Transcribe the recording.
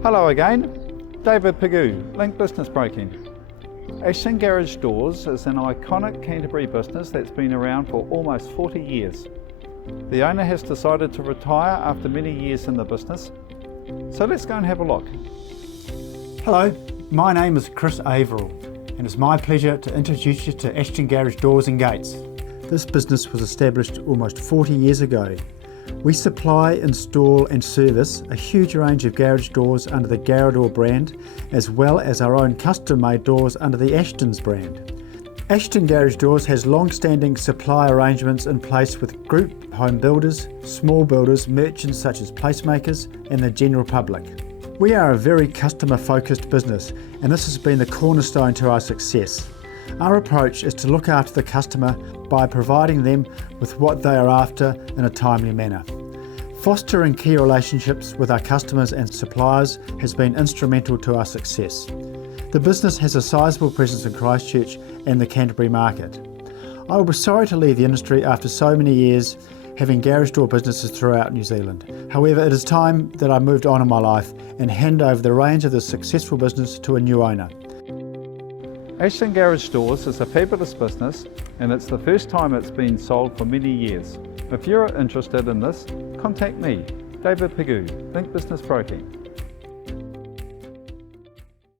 Hello again, David Pigou, Link Business Broking. Ashton Garage Doors is an iconic Canterbury business that's been around for almost 40 years. The owner has decided to retire after many years in the business, so let's go and have a look. Hello, my name is Chris Averill and it's my pleasure to introduce you to Ashton Garage Doors and Gates. This business was established almost 40 years ago. We supply, install and service a huge range of garage doors under the Garador brand, as well as our own custom-made doors under the Ashton's brand. Ashton Garage Doors has long-standing supply arrangements in place with group home builders, small builders, merchants such as placemakers and the general public. We are a very customer-focused business and this has been the cornerstone to our success. Our approach is to look after the customer by providing them with what they are after in a timely manner. Fostering key relationships with our customers and suppliers has been instrumental to our success. The business has a sizable presence in Christchurch and the Canterbury market. I will be sorry to leave the industry after so many years having garage door businesses throughout New Zealand. However, it is time that I moved on in my life and hand over the reins of this successful business to a new owner. Ashton Garage Doors is a fabulous business and it's the first time it's been sold for many years. If you're interested in this, contact me, David Pigou, Link Business Broking.